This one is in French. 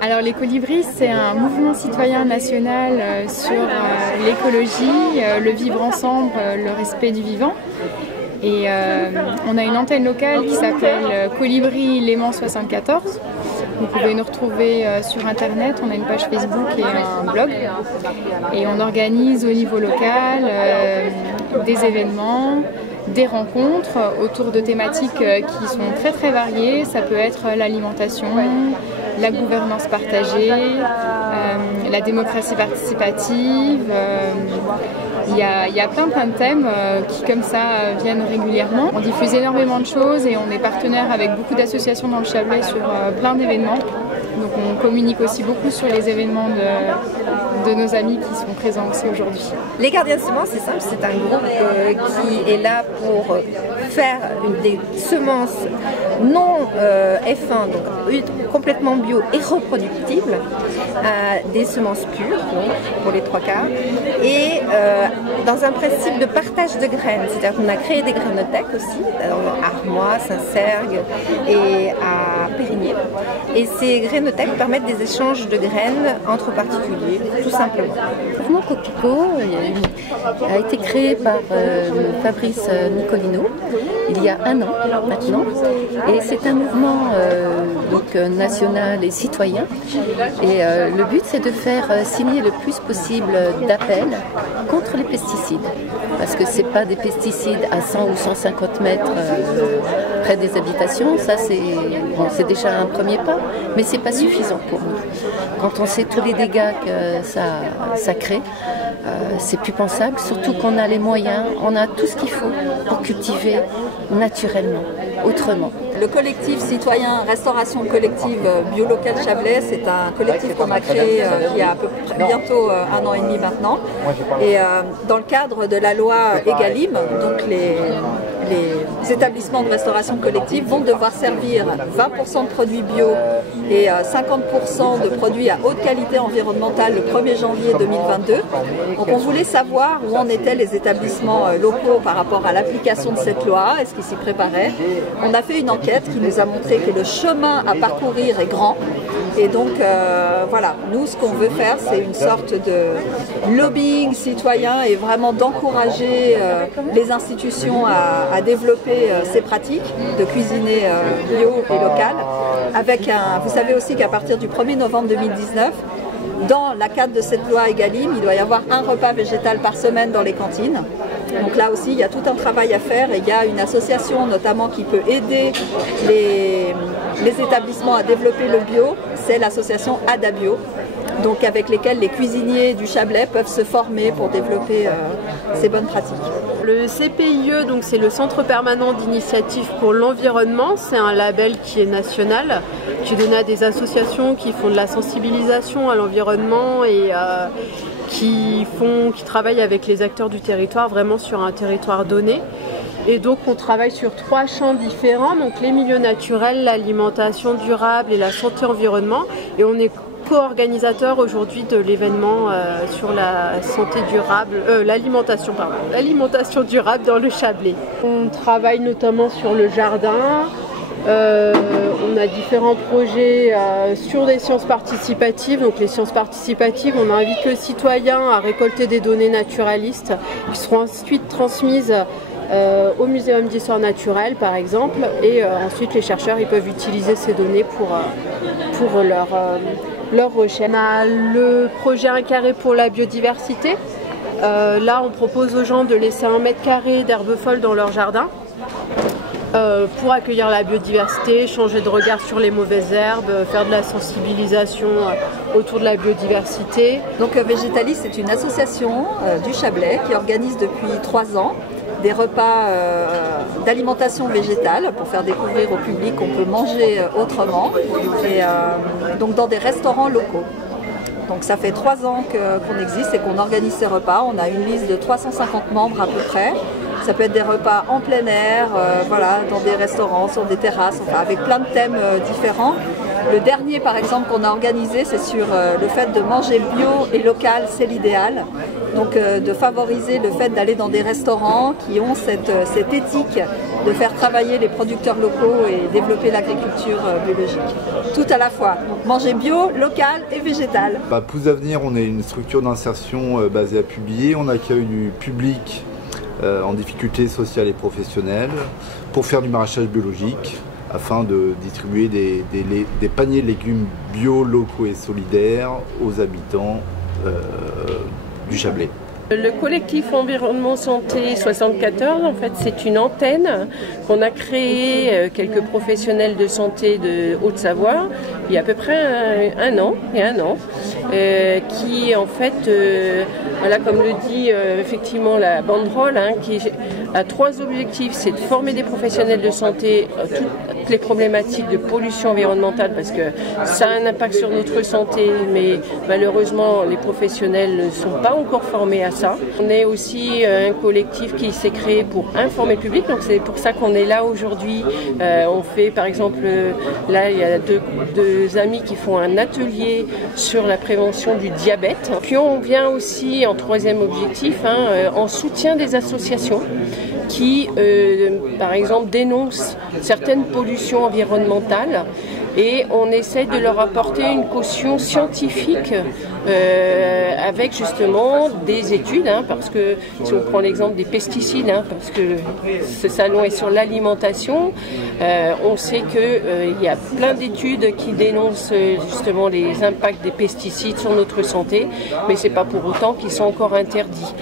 Alors les Colibris, c'est un mouvement citoyen national sur l'écologie, le vivre ensemble, le respect du vivant. Et on a une antenne locale qui s'appelle Colibri Léman 74. Vous pouvez nous retrouver sur internet, on a une page Facebook et un blog. Et on organise au niveau local des événements, des rencontres autour de thématiques qui sont très très variées. Ça peut être l'alimentation, la gouvernance partagée, la démocratie participative. Il y a plein de thèmes qui comme ça viennent régulièrement. On diffuse énormément de choses et on est partenaire avec beaucoup d'associations dans le Chablais sur plein d'événements. Donc on communique aussi beaucoup sur les événements de nos amis qui sont présents aussi aujourd'hui. Les Gardiens de Semences, c'est simple, c'est un groupe qui est là pour faire des semences non F1, donc complètement bio et reproductibles, des semences pures, donc, pour les 3/4, et dans un principe de partage de graines. C'est-à-dire qu'on a créé des grainothèques aussi, à Armois, Saint-Sergue et à Périgny. Et ces grainothèques permettent des échanges de graines entre particuliers, tout simplement. Le mouvement Coquelicot a été créé par Fabrice Nicolino il y a 1 an maintenant. Et c'est un mouvement national et citoyen. Et le but, c'est de faire signer le plus possible d'appels contre les pesticides. Parce que ce n'est pas des pesticides à 100 ou 150 mètres près des habitations. Ça, c'est déjà un premier pas, mais ce n'est pas suffisant pour nous. Quand on sait tous les dégâts que ça crée, c'est plus pensable, surtout qu'on a les moyens, on a tout ce qu'il faut pour cultiver naturellement, autrement. Le collectif citoyen Restauration collective Bio Local Chablais, c'est un collectif qu'on a créé il y a à peu près bientôt 1 an et demi maintenant. Et dans le cadre de la loi Egalim, donc les établissements de restauration collective vont devoir servir 20% de produits bio et 50% de produits à haute qualité environnementale le 1er janvier 2022. Donc on voulait savoir où en étaient les établissements locaux par rapport à l'application de cette loi, est-ce qu'ils s'y préparaient. On a fait une enquête qui nous a montré que le chemin à parcourir est grand. Et donc voilà, nous ce qu'on veut faire, c'est une sorte de lobbying citoyen et vraiment d'encourager les institutions à développer ces pratiques de cuisiner bio et local. Avec vous savez aussi qu'à partir du 1er novembre 2019, dans la cadre de cette loi Egalim, il doit y avoir un repas végétal par semaine dans les cantines. Donc là aussi, il y a tout un travail à faire et il y a une association notamment qui peut aider les établissements à développer le bio, c'est l'association Adabio, donc avec lesquels les cuisiniers du Chablais peuvent se former pour développer ces bonnes pratiques. Le CPIE, donc c'est le Centre permanent d'initiative pour l'environnement, c'est un label qui est national, qui est donné à des associations qui font de la sensibilisation à l'environnement et qui travaillent avec les acteurs du territoire, vraiment sur un territoire donné. Et donc on travaille sur 3 champs différents, donc les milieux naturels, l'alimentation durable et la santé environnement. Et on est co-organisateur aujourd'hui de l'événement sur la santé durable, l'alimentation durable dans le Chablais. On travaille notamment sur le jardin. On a différents projets sur les sciences participatives. Donc les sciences participatives, on invite le citoyen à récolter des données naturalistes qui seront ensuite transmises au Muséum d'histoire naturelle par exemple, et ensuite les chercheurs ils peuvent utiliser ces données pour leur recherche. On a le projet 1 carré pour la biodiversité. Là on propose aux gens de laisser 1 mètre carré d'herbes folles dans leur jardin pour accueillir la biodiversité, changer de regard sur les mauvaises herbes, faire de la sensibilisation autour de la biodiversité. Donc Végétalis, c'est une association du Chablais qui organise depuis 3 ans des repas d'alimentation végétale pour faire découvrir au public qu'on peut manger autrement, et donc dans des restaurants locaux. Donc ça fait 3 ans qu'on existe et qu'on organise ces repas. On a une liste de 350 membres à peu près. Ça peut être des repas en plein air, voilà, dans des restaurants, sur des terrasses, enfin, avec plein de thèmes différents. Le dernier, par exemple, qu'on a organisé, c'est sur le fait de manger bio et local, c'est l'idéal. Donc de favoriser le fait d'aller dans des restaurants qui ont cette éthique de faire travailler les producteurs locaux et développer l'agriculture biologique. Tout à la fois, manger bio, local et végétal. Pousse Avenir, on est une structure d'insertion basée à Publier. On accueille du public en difficulté sociale et professionnelle pour faire du maraîchage biologique afin de distribuer des paniers de légumes bio, locaux et solidaires aux habitants du Chablais. Le collectif Environnement Santé 74, en fait, c'est une antenne qu'on a créée, quelques professionnels de santé de Haute-Savoie, il y a à peu près un an, qui en fait, voilà, comme le dit effectivement la banderole, qui a 3 objectifs, c'est de former des professionnels de santé toutes les problématiques de pollution environnementale, parce que ça a un impact sur notre santé, mais malheureusement les professionnels ne sont pas encore formés à ça. On est aussi un collectif qui s'est créé pour informer le public, donc c'est pour ça qu'on est là aujourd'hui. On fait par exemple, là il y a deux amis qui font un atelier sur la prévention du diabète. Puis on vient aussi en 3e objectif, en soutien des associations qui par exemple dénoncent certaines pollutions environnementales, et on essaie de leur apporter une caution scientifique avec justement des études, parce que si on prend l'exemple des pesticides, parce que ce salon est sur l'alimentation, on sait qu'il y a plein d'études qui dénoncent justement les impacts des pesticides sur notre santé, mais c'est pas pour autant qu'ils sont encore interdits.